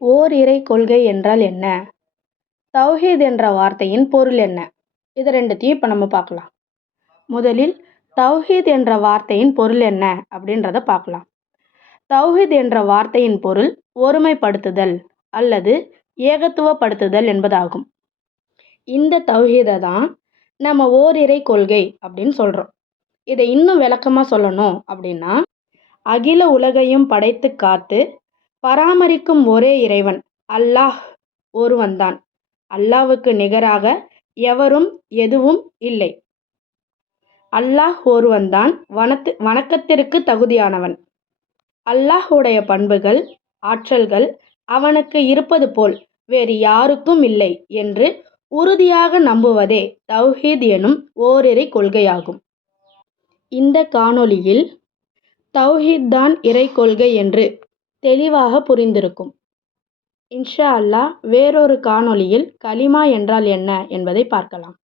ஓர் இறை கொள்கை என்றால் என்ன? தௌஹீத் என்ற வார்த்தையின் பொருள் என்ன? இது ரெண்டுத்தையும் இப்போ நம்ம பார்க்கலாம். முதலில் தௌஹீத் என்ற வார்த்தையின் பொருள் என்ன அப்படின்றத பார்க்கலாம். தௌஹீத் என்ற வார்த்தையின் பொருள் ஒருமைப்படுத்துதல் அல்லது ஏகத்துவப்படுத்துதல் என்பதாகும். இந்த தௌஹீதை தான் நம்ம ஓர் இறை கொள்கை அப்படின்னு சொல்கிறோம். இதை இன்னும் விளக்கமாக சொல்லணும் அப்படின்னா, அகில உலகையும் படைத்து காத்து பராமரிக்கும் ஒரே இறைவன் அல்லாஹ் ஒருவன்தான். அல்லாஹ்வுக்கு நிகராக எவரும் எதுவும் இல்லை. அல்லாஹ் ஒருவன்தான் வணக்கத்திற்கு தகுதியானவன். அல்லாஹ்வுடைய பண்புகள், ஆற்றல்கள் அவனுக்கு இருப்பது போல் வேறு யாருக்கும் இல்லை என்று உறுதியாக நம்புவதே தௌஹீத் எனும் ஓரிரை கொள்கையாகும். இந்த காணொளியில் தௌஹீத் தான் இறை கொள்கை என்று தெளிவாக புரிந்திருக்கும். இன்ஷா அல்லாஹ் வேறொரு காணொளியில் கலிமா என்றால் என்ன என்பதை பார்க்கலாம்.